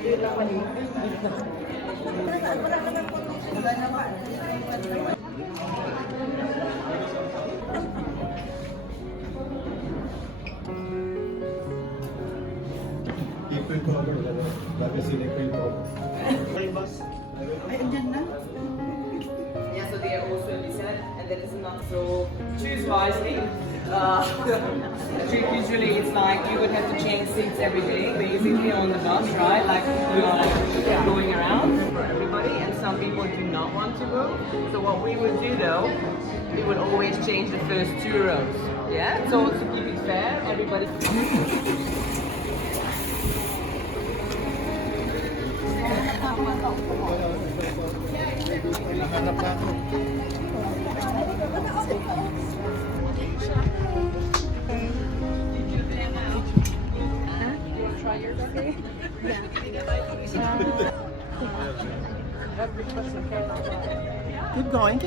Yeah, so they are also listen, and that is not so. Choose wisely. Usually it's like you would have to change seats every day, basically on the bus, right? Like you are like going around for everybody, and some people do not want to go. So what we would do though, we would always change the first 2 rows. Yeah. So to keep it fair, everybody. Keep going.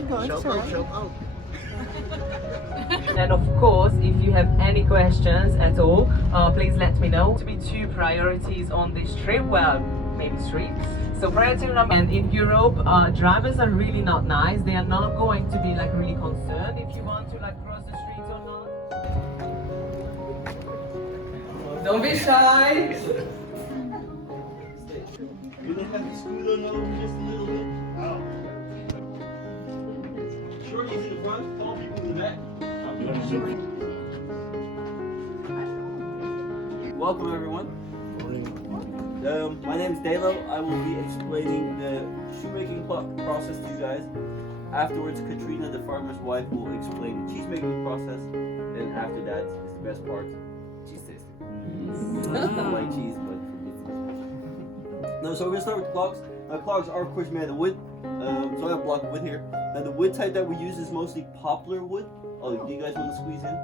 And of course, if you have any questions at all, please let me know. To be 2 priorities on this trip, well, maybe 3. So priority number, and in Europe, drivers are really not nice. They are not going to be like really concerned if you want to like cross the streets or not. Don't be shy. You don't have to scoot on over just a little bit. Wow. Shorties in the front, tall people in the back. Welcome everyone. My name is Dalo. I will be explaining the shoemaking process to you guys. Afterwards, Katrina, the farmer's wife, will explain the cheese making process. And after that is the best part, cheese tasting. I don't like cheese, but for me it's the best part. No, so we're gonna start with clogs. Clogs are of course made of wood. So I have a block of wood here. Now the wood type that we use is mostly poplar wood. Oh, do you guys want to squeeze in?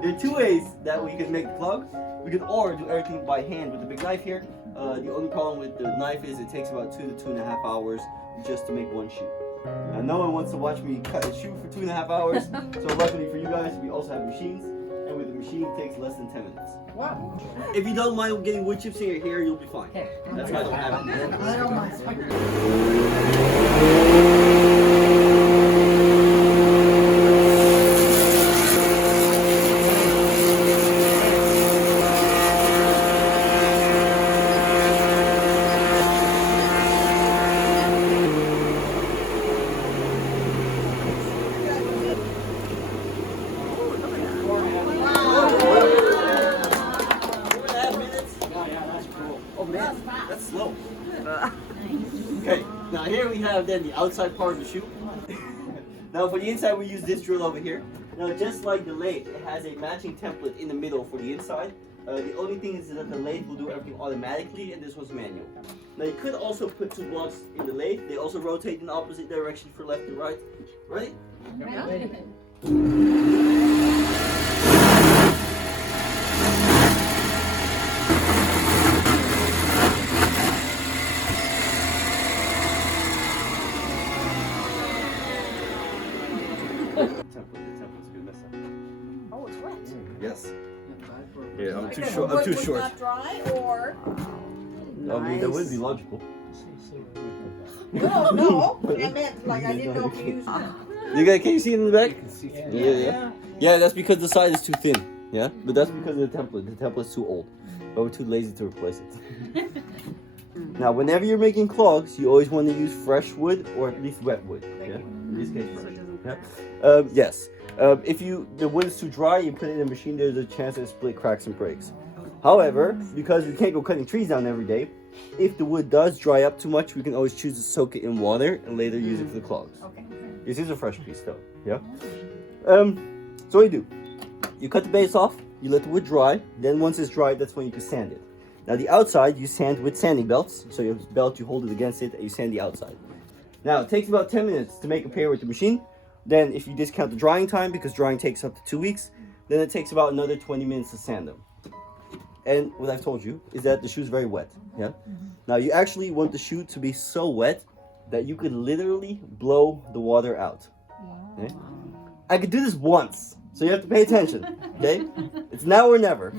There are 2 ways that we can make the clog. We can or do everything by hand with the big knife here. The only problem with the knife is it takes about 2 to 2.5 hours just to make 1 shoe. Now no one wants to watch me cut a shoe for 2.5 hours. So luckily for you guys, we also have machines. And with the machine, it takes less than 10 minutes. Wow. If you don't mind getting wood chips in your hair, you'll be fine. That's why I don't have it. I don't mind. That's slow. Okay, now here we have then the outside part of the shoe. Now for the inside we use this drill over here. Now just like the lathe, it has a matching template in the middle for the inside. The only thing is that the lathe will do everything automatically and this one's manual. Now you could also put 2 blocks in the lathe. They also rotate in opposite direction for left and right. Ready? Yeah. Oh, it's wet. Yes. Yeah, I'm too short. I'm too short. Not dry or? I mean, that would be logical. No. I meant like I didn't know if you used. Can you see it in the back? Yeah, that's because the side is too thin. Yeah, but that's because of the template. The template's too old. But we're too lazy to replace it. Now, whenever you're making clogs, you always want to use fresh wood or at least wet wood. Yeah, in this case, fresh. Yeah. Yes. If the wood is too dry, you put it in a machine. There's a chance that it split, cracks, and breaks. However, because we can't go cutting trees down every day, if the wood does dry up too much, we can always choose to soak it in water and later use it for the clogs. Okay. This is a fresh piece, though. Yeah. So what you do? You cut the base off. You let the wood dry. Then once it's dry, that's when you can sand it. Now the outside you sand with sanding belts. So you have a belt, you hold it against it, and you sand the outside. Now it takes about 10 minutes to make a pair with the machine. Then if you discount the drying time, because drying takes up to 2 weeks, then it takes about another 20 minutes to sand them. And what I've told you is that the shoe's very wet. Yeah. Now you actually want the shoe to be so wet that you could literally blow the water out. Okay? I could do this once, so you have to pay attention. Okay? It's now or never.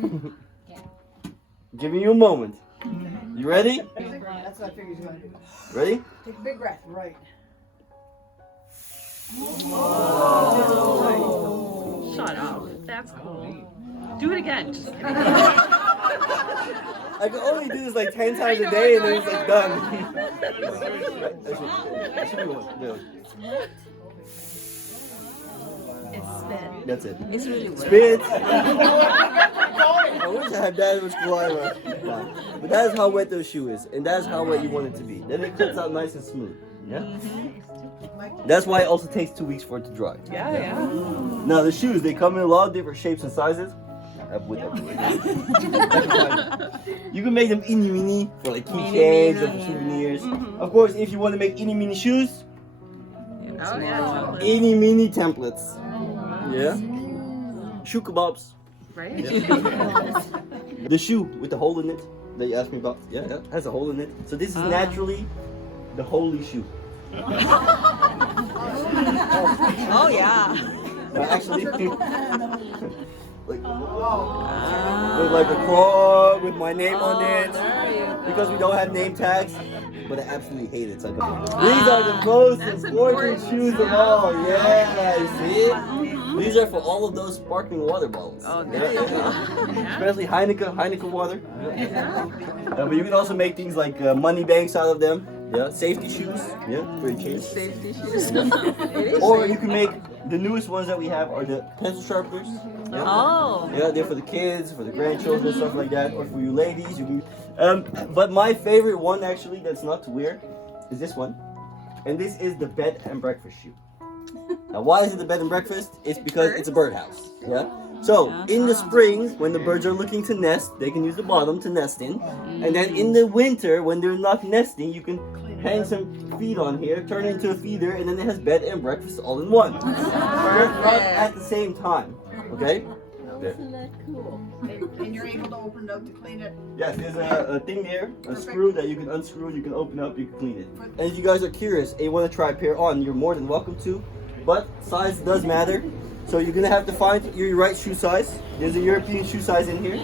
Giving you a moment. You ready? That's what I figured you were going to do. Ready? Take a big breath. Right. Shut up. That's cool. Do it again. Just kidding. I can only do this like 10 times a day and then it's like done. That should be one. No. It's spit. That's it. It's really wet. Spit! I wish I had that much saliva. Nah. But that is how wet those shoe is, and that is how wet you want it to be. Then it cuts out nice and smooth. Yeah? That's why it also takes 2 weeks for it to dry. Yeah. Now the shoes, they come in a lot of different shapes and sizes. You can make them itty mini for like keychains or for souvenirs. Of course, if you want to make itty mini shoes, itty mini templates. Yeah. Shoe kebabs. Right? Yeah. The shoe with the hole in it that you asked me about. Yeah, it has a hole in it. So this is naturally the holy shoe. Oh yeah. Actually, like, with like a Clog with my name on it, because we don't have name tags. But I absolutely hate it. It's like these are the most important shoes of all. Yeah, you see? These are for all of those sparkling water bottles. Oh, there you go. Especially Heineken water. But you can also make things like money banks out of them. Yeah, safety shoes. Yeah, for your change. Safety shoes. Or you can make the newest ones that we have are the pencil sharpeners. Yeah. Oh. Yeah, they're for the kids, for the grandchildren, stuff like that, or for you ladies. You can. But my favorite one actually, that's not to wear, is this one, and this is the bed and breakfast shoe. Now, why is it the bed and breakfast? It's because it's a birdhouse. Yeah. So in the spring, when the birds are looking to nest, they can use the bottom to nest in, and then in the winter, when they're not nesting, you can hang some feed on here, turn it into a feeder, and then it has bed and breakfast all in one. At the same time. Okay. Isn't that cool? And you're able to open it up to clean it. Yes, there's a thing there, a screw that you can unscrew, you can open up, you can clean it. And if you guys are curious and you want to try a pair on, you're more than welcome to. But size does matter. So you're going to have to find your right shoe size. There's a European shoe size in here.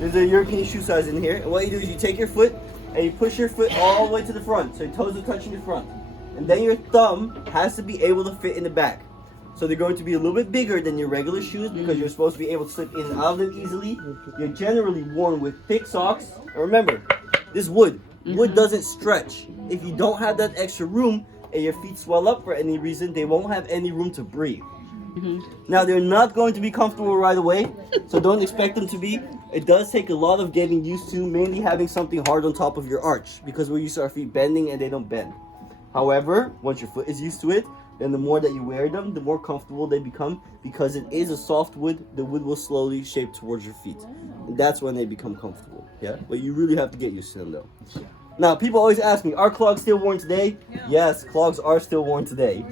And what you do is you take your foot and you push your foot all the way to the front. So your toes are touching the front. And then your thumb has to be able to fit in the back. So they're going to be a little bit bigger than your regular shoes because you're supposed to be able to slip in and out of them easily. You're generally worn with thick socks. And remember, this wood doesn't stretch. If you don't have that extra room and your feet swell up for any reason, they won't have any room to breathe. Now, they're not going to be comfortable right away, so don't expect them to be. It does take a lot of getting used to, mainly having something hard on top of your arch, because we're used to our feet bending and they don't bend. However, once your foot is used to it, then the more that you wear them, the more comfortable they become, because it is a soft wood. The wood will slowly shape towards your feet, and that's when they become comfortable. Yeah, but you really have to get used to them though. Now, people always ask me, are clogs still worn today? Yes, clogs are still worn today.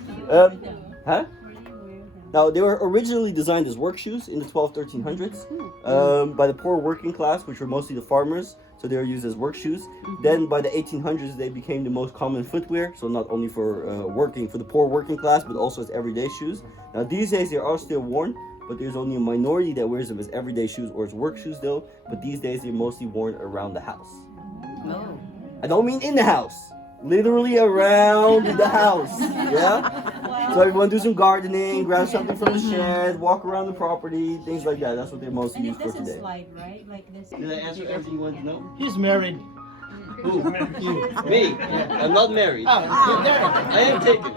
Now, they were originally designed as work shoes in the 1300s by the poor working class, which were mostly the farmers. So they were used as work shoes. Then by the 1800s, they became the most common footwear. So not only for for the poor working class, but also as everyday shoes. Now these days they are still worn, but there's only a minority that wears them as everyday shoes or as work shoes though. But these days they're mostly worn around the house. Oh. I don't mean in the house. Literally around the house. Yeah? So if you want to do some gardening, grab something from the shed, walk around the property, things like that. That's what they're mostly used for today. Slide, right? Like this. Did I answer everything you wanted to know? He's married. Who? Me? I'm not married. Oh, you're there. I am taken.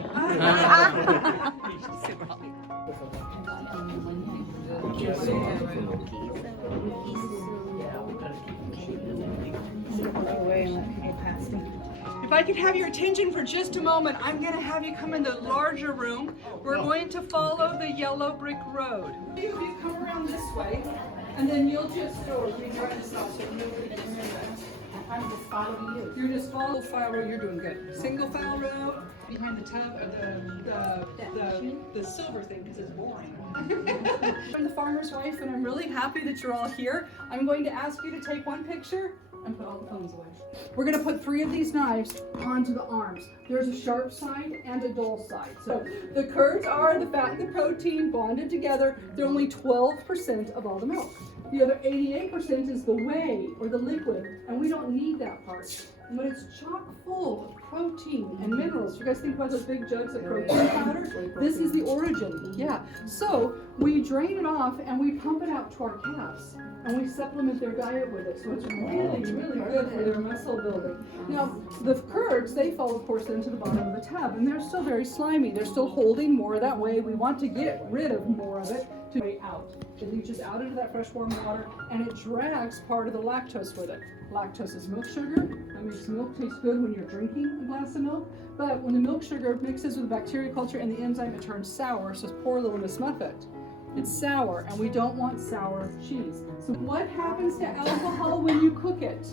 If I could have your attention for just a moment, I'm going to have you come in the larger room. We're going to follow the yellow brick road. You come around this way, and then you'll just go behind the stop sign. I'm just following you. You're just following file row. You're doing good. Single file row behind the tub, the silver thing because it's boring. I'm the farmer's wife, and I'm really happy that you're all here. I'm going to ask you to take one picture and put all the phones away. We're going to put 3 of these knives onto the arms. There's a sharp side and a dull side. So the curds are the fat and the protein bonded together. They're only 12% of all the milk. The other 88% is the whey or the liquid, and we don't need that part. But it's chock full of protein and minerals. You guys think about those big jugs of protein powder? This is the origin. Yeah. So we drain it off and we pump it out to our calves. And we supplement their diet with it. So it's really, really good for their muscle building. Now, the curds, they fall, of course, into the bottom of the tub. And they're still very slimy. They're still holding more of that whey. We want to get rid of more of it to way out. It leaches out into that fresh warm water, and it drags part of the lactose with it. Lactose is milk sugar. That makes milk taste good when you're drinking a glass of milk. But when the milk sugar mixes with the bacteria culture and the enzyme, it turns sour. So poor little Miss Muffet. It's sour, and we don't want sour cheese. So what happens to alcohol when you cook it?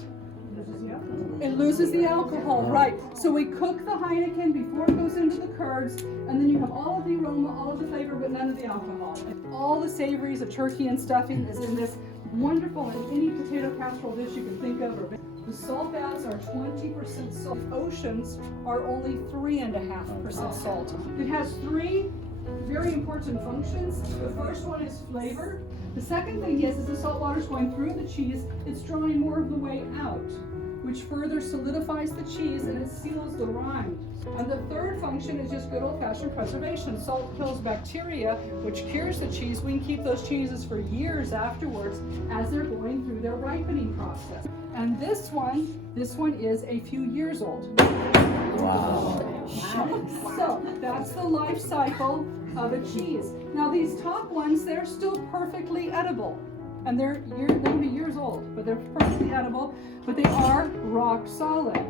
It loses the alcohol, right. So we cook the Heineken before it goes into the curds, and then you have all of the aroma, all of the flavor, but none of the alcohol. And all the savories of turkey and stuffing is in this wonderful, and any potato casserole dish you can think of. The salt baths are 20% salt. Oceans are only 3.5% salt. It has 3 very important functions. The first one is flavor. The second thing is the salt water is going through the cheese, it's drawing more of the whey out, which further solidifies the cheese and it seals the rind. And the third function is just good old-fashioned preservation. Salt kills bacteria, which cures the cheese. We can keep those cheeses for years afterwards as they're going through their ripening process. And this one is a few years old. Wow. So that's the life cycle of a cheese. Now these top ones, they're still perfectly edible. And they can be years old, but they're perfectly edible, but they are rock solid.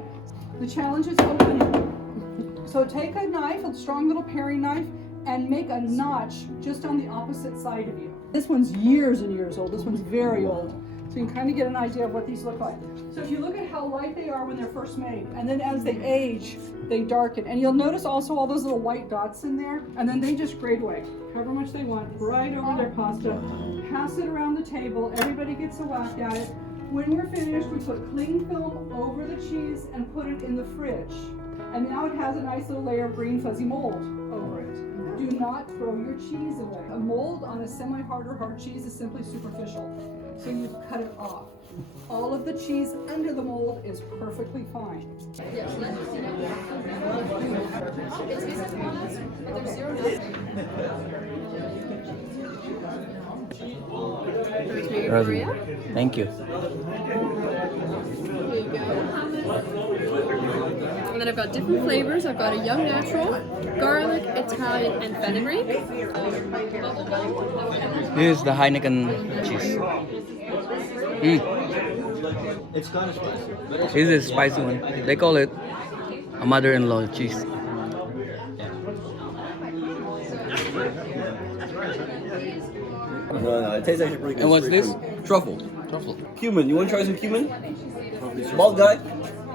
The challenge is opening. So take a knife, a strong little paring knife, and make a notch just on the opposite side of you. This one's years and years old. This one's very old. So you can kind of get an idea of what these look like. So if you look at how light they are when they're first made, and then as they age, they darken. And you'll notice also all those little white dots in there, and then they just grade away. However much they want, right over their pasta. Pass it around the table, everybody gets a whack at it. When we're finished, we put cling film over the cheese and put it in the fridge. And now it has a nice little layer of green fuzzy mold over it. Do not throw your cheese away. A mold on a semi-hard or hard cheese is simply superficial. So you cut it off. All of the cheese under the mold is perfectly fine. Thank you. And then I've got different flavors. I've got a young natural, garlic, Italian, and fenugreek. This is the Heineken cheese. It's kind of spicy. This is a spicy one. They call it a mother-in-law cheese. No, it tastes actually pretty good. And what's this? Truffle. Truffle. Cumin. You want to try some cumin? Bald guy?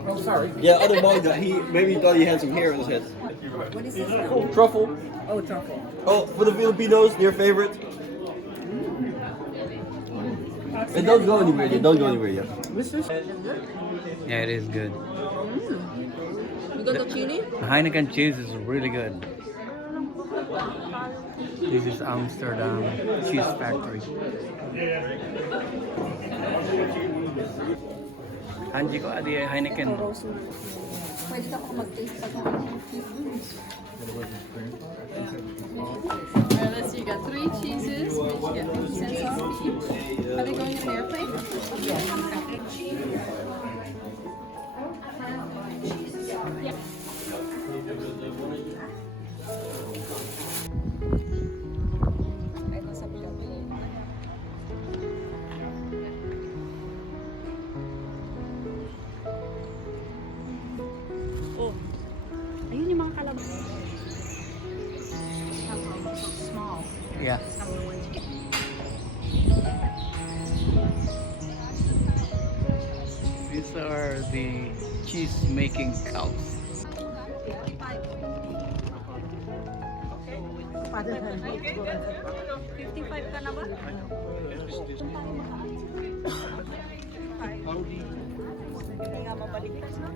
Oh, sorry. Yeah, other bald guy. He maybe thought he had some hair on his head. What is this? Truffle. Oh, truffle. Oh, for the Filipinos, their favorite. It don't go anywhere yet. Don't go anywhere yet. Yeah, it is good. You got the chili? The Heineken cheese is really good. This is Amsterdam cheese factory. Anji ko adi Heineken. Pwede ako mag-taste pag Alright, let's see. You got 3 cheeses, which you get 50 cents off each. Are they going in an airplane? Oh, ayun yung mga kalabas. Small. Yeah. These are the cheese making cows. 55 ka na ba? Hindi nga mabalikas, no?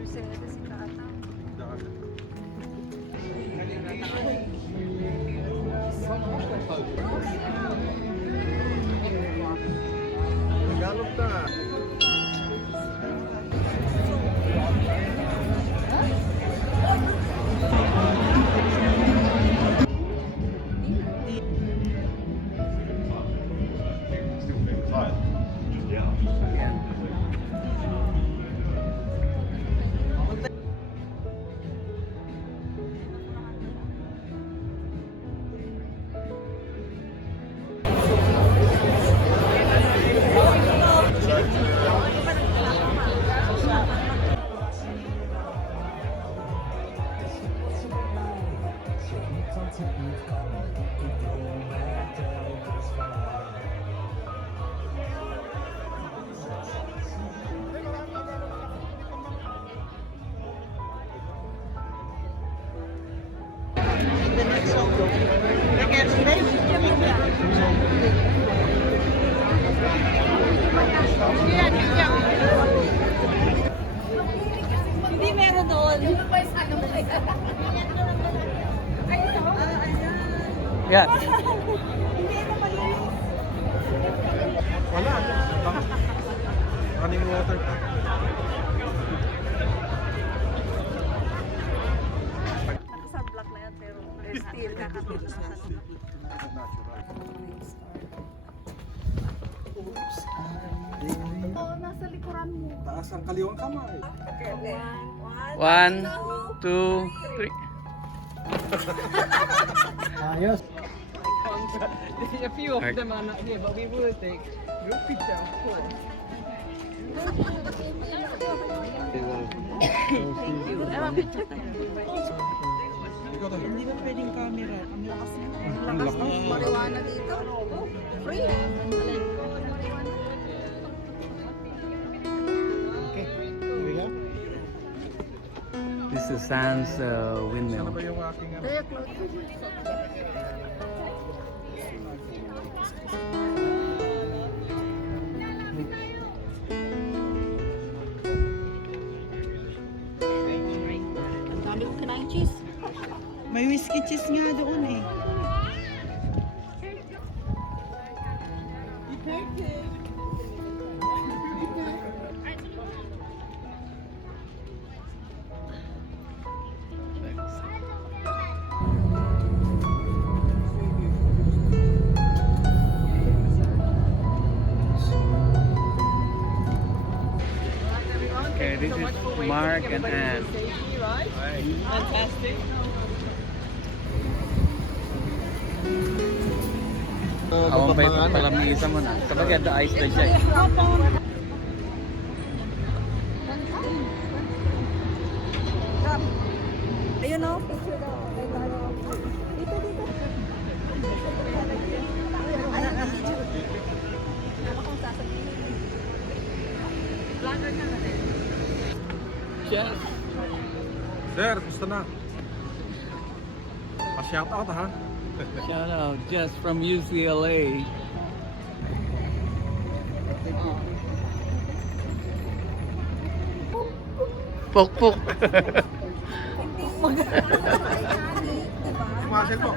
Mercedes ka ata. Yan. Wala. Running water. Nakasunblock na yan, pero still kakatulog sa Nasa likuran mo. Taas ang kaliwang kamay. One, two, three. Ayos. A few of them are not here, but we will take group picture, of course. Hindi ba pwedeng camera? Ang lakas mo. Ang lakas. Marijuana dito. Free. Okay. Here we go. This is Sam's windmill. Ano ba yung aking Kaya close. Ang dami ko kinain cheese. May whiskey cheese nga doon eh. Okay, this is Mark and Anne. Fantastic. Awang pa ito pala may isa mo na. Sabagay, the ice na siya. Ayun o, picture daw. Dito, dito. Yes. Sir, gusto na. Pa-shout out ha. Shout out, Jess from UCLA. Pok pok. Muscle po.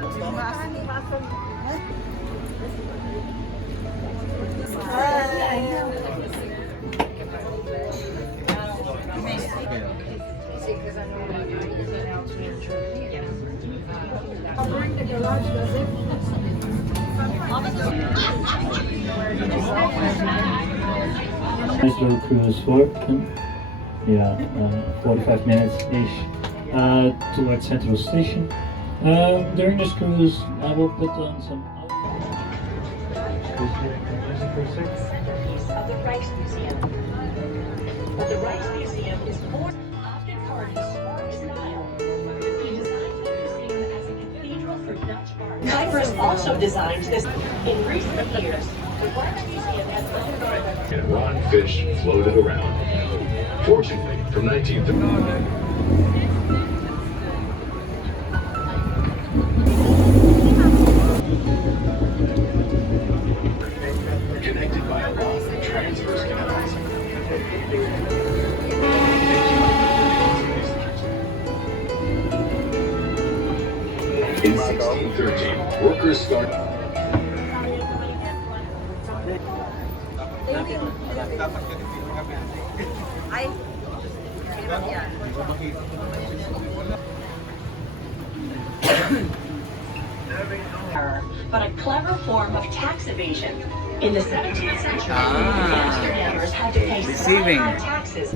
Nice little cruise for 45 minutes-ish towards Central Station. During this cruise, I will put on some music for a sec. Of the Rijksmuseum. The Rijksmuseum is born after parties style. He designed the museum as a cathedral for Dutch art. Cyprus also designed this. In recent years, the Rijksmuseum has undergone And raw fish floated around. Fortunately, from 1930. Connected by a long transverse canals. In 1613, workers started. But a clever form of tax evasion. In the 17th century, the Amsterdammers had to pay Deceiving. high taxes.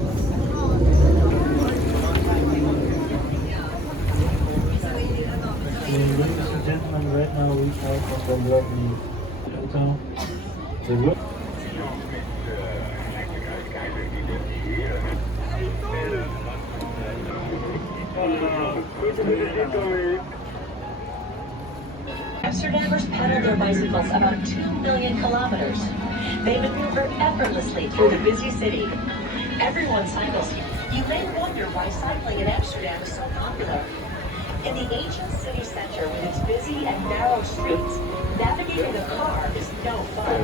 Ladies and gentlemen, right now we are from the lovely hotel. The room. Amsterdammers pedal their bicycles about 2 million kilometers. They maneuver effortlessly through the busy city. Everyone cycles. You may wonder why cycling in Amsterdam is so popular. In the ancient city center with its busy and narrow streets, navigating a car is no fun.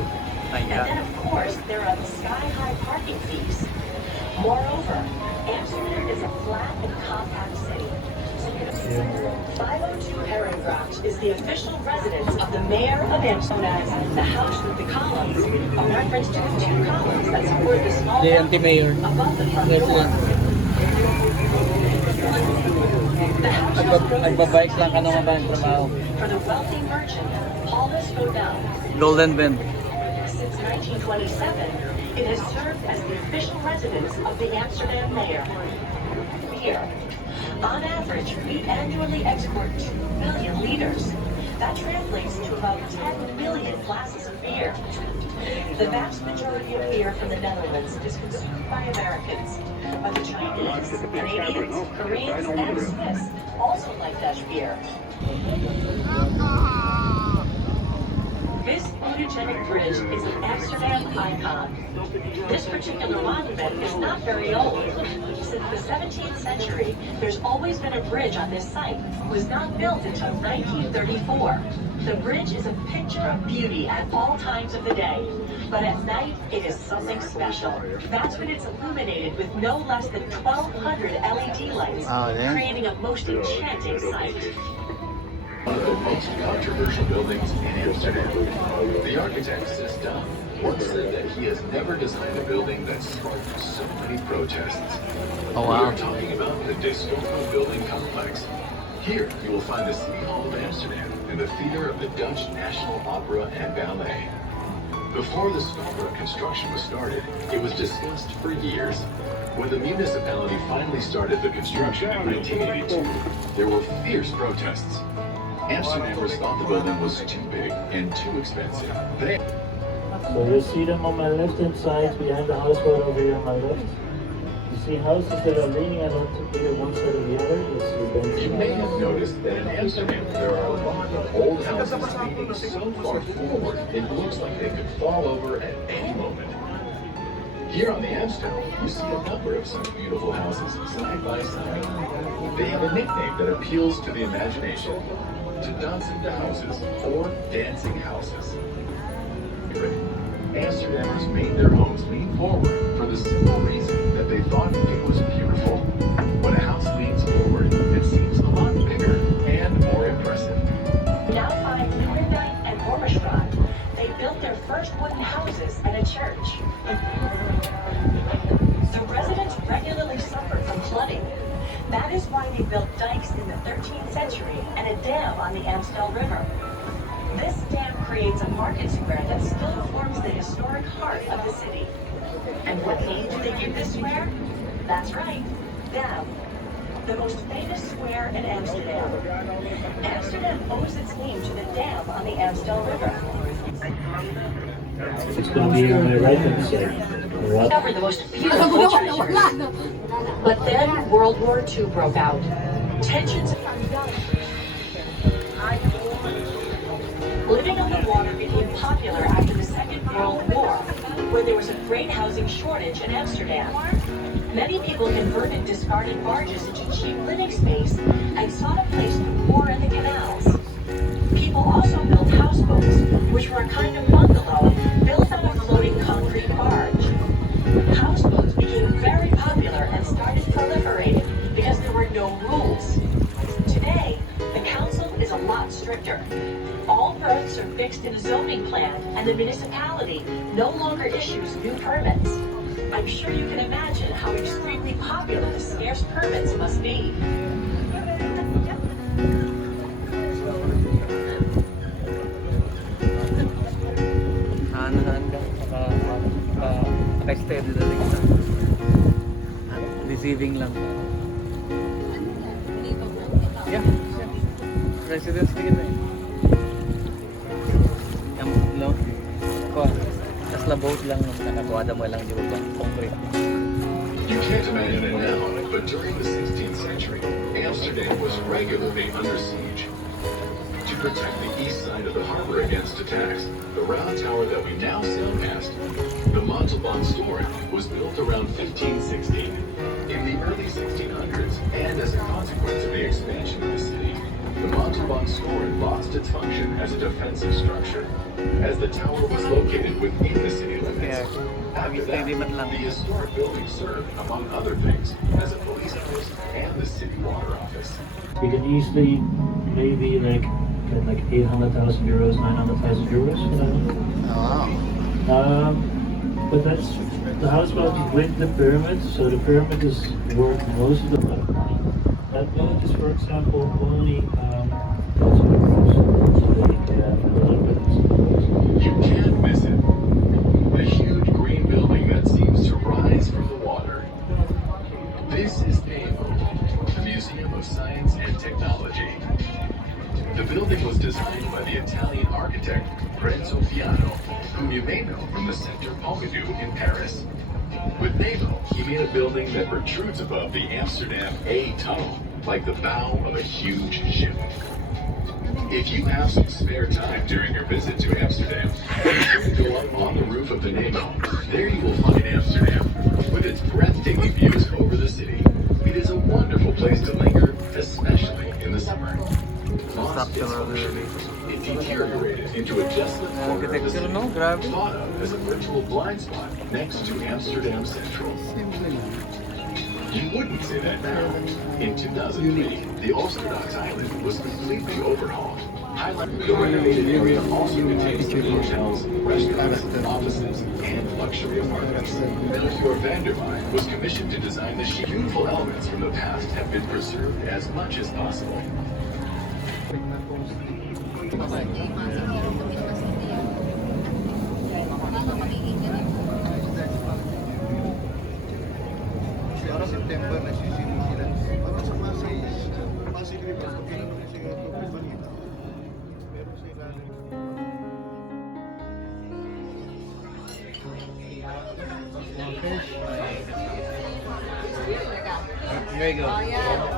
And then, of course, there are the sky-high parking fees. Moreover, Amsterdam is a flat and compact city. 502 Herrengracht is the official residence of the mayor of Amsterdam. The house with the columns, a reference to the two columns that support the small anti-mayor. above the front door. The house was Nagbabike lang ka nung mabang trabaho. for the wealthy merchant Paulus Rodel. Golden Bend. Since 1927, it has served as the official residence of the Amsterdam mayor. Here, on average, we annually export 2 million liters. That translates to about 10 million glasses of beer. The vast majority of beer from the Netherlands is consumed by Americans, but the Chinese, Canadians, Koreans, and Swiss also like Dutch beer. This photogenic bridge is an Amsterdam icon. This particular monument is not very old. Since the 17th century, there's always been a bridge on this site. It was not built until 1934. The bridge is a picture of beauty at all times of the day. But at night, it is something special. That's when it's illuminated with no less than 1,200 LED lights, creating a most enchanting sight. One of the most controversial buildings in Amsterdam. The architect Vistas once said that he has never designed a building that sparked so many protests. Oh wow. We're talking about the De Stolpen building complex. Here you will find the City Hall of Amsterdam and the theater of the Dutch National Opera and Ballet. Before the Stolpen construction was started, it was discussed for years. When the municipality finally started the construction in 1982, there were fierce protests. Amsterdammers thought the building was too big and too expensive. So you see them on my left hand side, behind the houseboat over here on my left. You see houses that are leaning on either one side or the other. You may have noticed that in Amsterdam there are a lot of old houses leaning so far forward it looks like they could fall over at any moment. Here on the Amstel, you see a number of such beautiful houses side by side. They have a nickname that appeals to the imagination. To dancing houses or dancing houses. Amsterdammers made their homes lean forward for the simple reason that they thought it was beautiful. When a house leans forward, it seems a lot bigger and more impressive. Now find Nieuwendyk and Wormerstraat. They built their first wooden houses and a church. The residents regularly suffered from flooding. That is why they built dikes in the 13th century and a dam on the Amstel River. This dam creates a market square that still forms the historic heart of the city. And what name do they give this square? That's right, Dam. The most famous square in Amsterdam. Amsterdam owes its name to the dam on the Amstel River. It's going to be on my right hand side. Discover the most beautiful treasures. But then World War II broke out. Tensions. Living on the water became popular after the Second World War, where there was a great housing shortage in Amsterdam. Many people converted discarded barges into cheap living space and sought a place to moor in the canals. People also built houseboats, which were a kind of bungalow built on a floating concrete barge. Houseboats became very popular and started proliferating because there were no rules. Today, the council is a lot stricter. All berths are fixed in a zoning plan and the municipality no longer issues new permits. I'm sure you can imagine how extremely popular the scarce permits must be. Saan ka naka-stay dito sa receiving lang. Yeah. Residence din eh. Yung no. Ko. Tas labout lang nung nakakuha mo lang di ba concrete. You can't imagine it now, but during the 16th century, Amsterdam was regularly under siege. To protect the east side of the harbor against attacks, the round tower that we now sail past, the Montalbanstoren, was built around 1516. In the early 1600s, and as a consequence of the expansion of the city, the Montalbanstoren lost its function as a defensive structure, as the tower was located within the city limits. After that, the historic building served, among other things, as a police post and the city water office. You can easily maybe get like 800,000 euros, 900,000 euros for that. Wow. But that's the house was with the pyramid, so the pyramid is worth most of the time. That village is, for example, only You can't miss it. A huge green building that seems to rise from the water. This is NAVO, the Museum of Science and Technology. The building was designed by the Italian architect Renzo Piano, whom you may know from the Centre Pompidou in Paris. With NAVO, he made a building that protrudes above the Amsterdam A tunnel, like the bow of a huge ship. If you have some spare time during your visit to Amsterdam, be sure to go up on the roof of the NAVO. There you will find Amsterdam, with its breathtaking views over the city. It is a wonderful place to linger, especially in the summer. Lost its function, it deteriorated into a desolate corner of the city, thought of as a virtual blind spot next to Amsterdam Central. You wouldn't say that now. In 2003, the Orthodox Island was completely overhauled. The renovated area also contains some hotels, restaurants, offices, and luxury apartments. Melchior van der Weij was commissioned to design the beautiful elements from the past have been preserved as much as possible. Para September nagsisili sila. Para sa Pasig River, pagkino na siya ito balita. Pero sa ilalim. There you go. Oh, yeah.